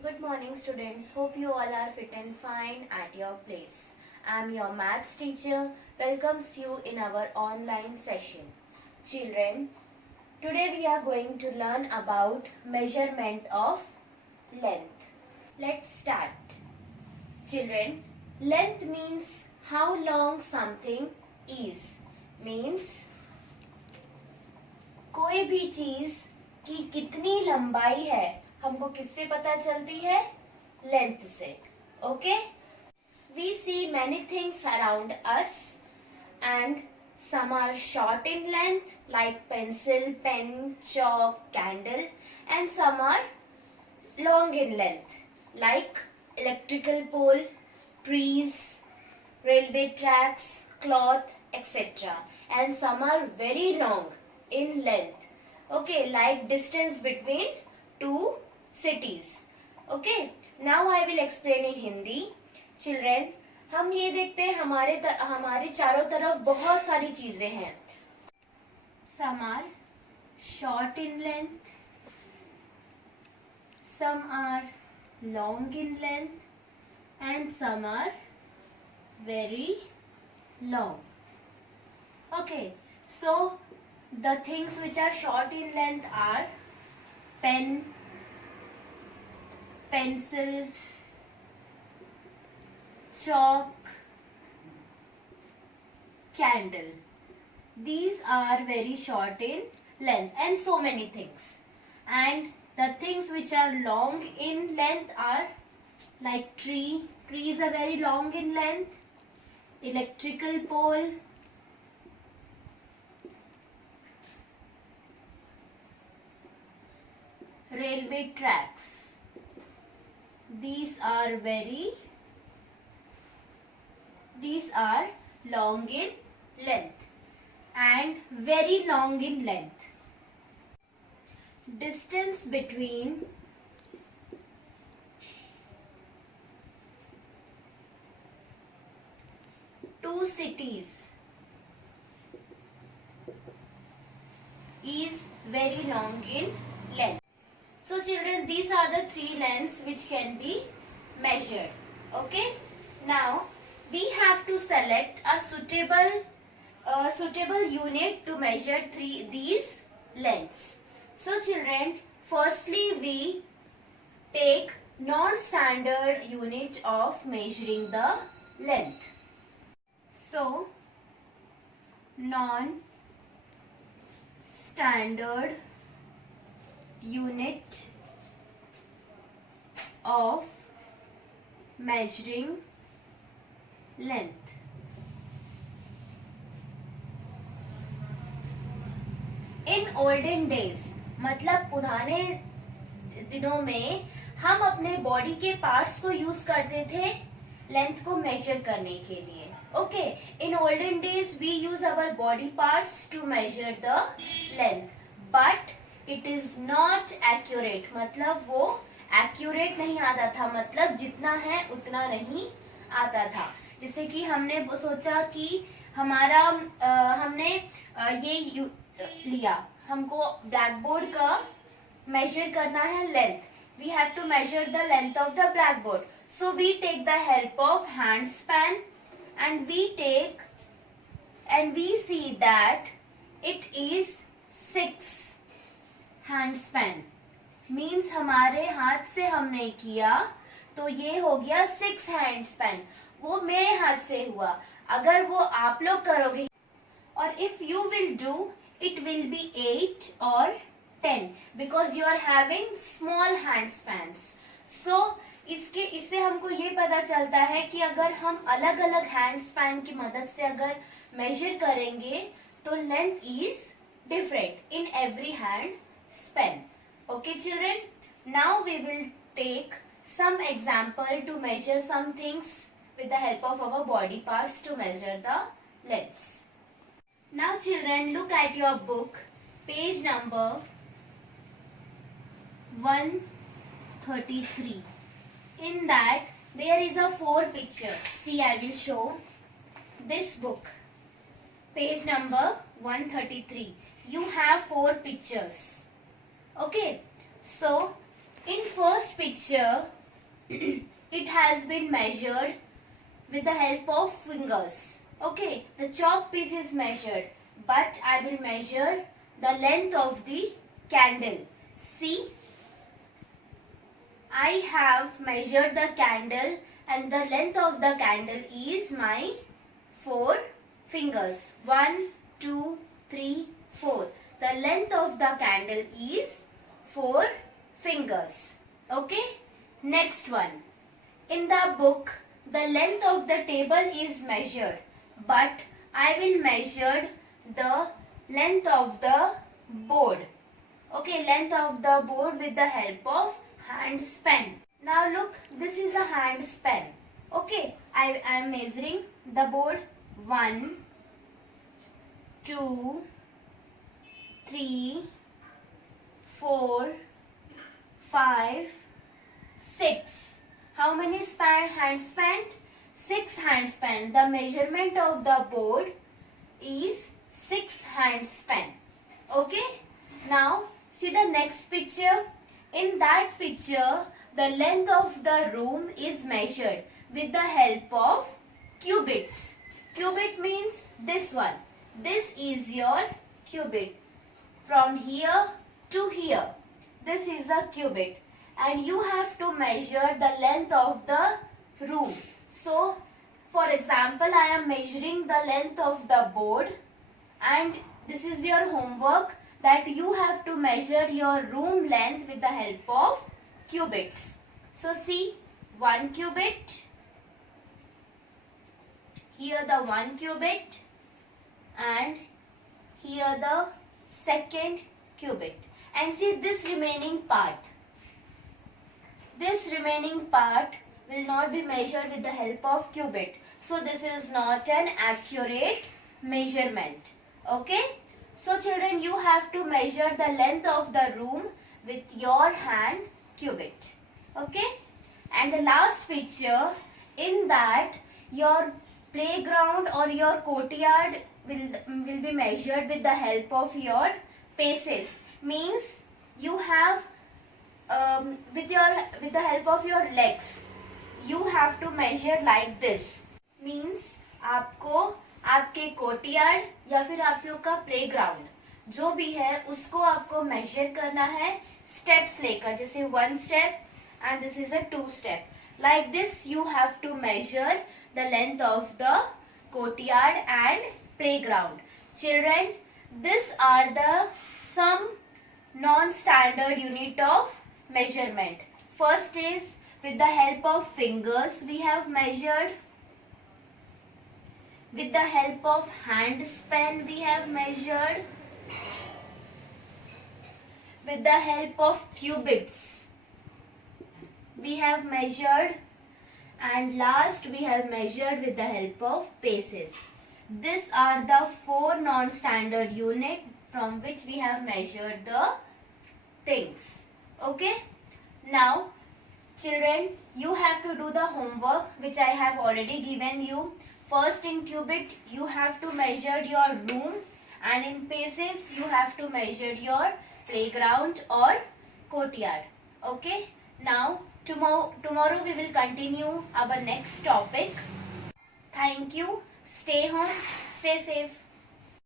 Good morning, students. Hope you all are fit and fine at your place. I am your maths teacher. Welcomes you in our online session. Children, today we are going to learn about measurement of length. Let's start. Children, length means how long something is. Means कोई भी चीज की कितनी लंबाई है हमको किससे पता चलती है? लेंथ से. Okay, we see many things around us and some are short in length like pencil, pen, chalk, candle, and some are long in length like electrical pole, trees, railway tracks, cloth, etc. And some are very long in length. Okay, like distance between two cities. Okay, now I will explain in Hindi. Children, हम ये देखते हैं हमारे चारों तरफ बहुत सारी चीजें हैं. Some are short in length, some are long in length, and some are very long. Okay, so the things which are short in length are pen, pencil, chalk, candle. These are very short in length and so many things. And the things which are long in length are like tree. Trees are very long in length. Electrical pole. Railway tracks. These are long in length and very long in length. Distance between two cities is very long in length. So children, these are the three lengths which can be measured. Okay. Now we have to select a suitable unit to measure these lengths. So children, firstly we take non-standard unit of measuring the length. So non-standard unit of measuring length. In olden days, मतलब पुराने दिनों में हम अपने body के parts को use करते थे लेंथ को मेजर करने के लिए. Okay, in olden days we use our body parts to measure the length, but it is not accurate. मतलब वो एक्यूरेट नहीं आता था, मतलब जितना है उतना नहीं आता था. जैसे कि हमने सोचा कि हमने ये लिया, हमको ब्लैक बोर्ड का मेजर करना है length. We have to measure the length of the blackboard. So we take the help of hand span and we see that it is 6 hand span. Means हमारे हाथ से हमने किया तो ये हो गया 6 हैंड स्पैन. वो मेरे हाथ से हुआ. अगर वो आप लोग करोगे और if you will do it will be 8 or 10 because you are having small hand spans. So इससे हमको ये पता चलता है कि अगर हम अलग अलग हैंड स्पैन की मदद से अगर मेजर करेंगे तो length is different in every hand span. Okay children, now we will take some example to measure some things with the help of our body parts to measure the lengths. Now children, look at your book, page number 133. In that there is a 4 picture. See, I will show this book, page number 133. You have 4 pictures. Okay, so In first picture, it has been measured with the help of fingers. Okay, the chalk piece is measured, but I will measure the length of the candle. See, I have measured the candle and the length of the candle is my 4 fingers. 1, 2, 3, 4. The length of the candle is 4 fingers. Okay. Next one. In the book, the length of the table is measured, but I will measure the length of the board. Okay, length of the board with the help of hand span. Now look, this is a hand span. Okay, I am measuring the board. 1, 2, 3, 4, 5, 6. How many hand span? 6 hand span. The measurement of the board is 6 hand span. Okay. Now see the next picture. In that picture, the length of the room is measured with the help of cubits. Cubit means this one. This is your cubit. From here to here. This is a cubit. And you have to measure the length of the room. So, for example, I am measuring the length of the board. And this is your homework, that you have to measure your room length with the help of cubits. So see, 1 cubit, here the 1 cubit, and here the second cubit. And see this remaining part. This remaining part will not be measured with the help of cubit. So this is not an accurate measurement. Okay. So children, you have to measure the length of the room with your hand cubit. Okay. And the last picture, in that your playground or your courtyard will be measured with the help of your paces. Means you have with the help of your legs, you have to measure like this. Means आपको आपके courtyard या फिर आप लोग का playground जो भी है उसको आपको मेजर करना है स्टेप्स लेकर. जैसे 1 step and this is a 2 step. Like this you have to measure the length of the courtyard and playground. Children, these are the some non-standard unit of measurement. First is with the help of fingers we have measured. With the help of hand span we have measured. With the help of cubits we have measured. And last we have measured with the help of paces. These are the 4 non-standard units from which we have measured the things. Okay. Now children, you have to do the homework which I have already given you. First in cubit you have to measure your room, and in paces you have to measure your playground or courtyard. Okay. Now tomorrow we will continue our next topic. Thank you. Stay home. Stay safe.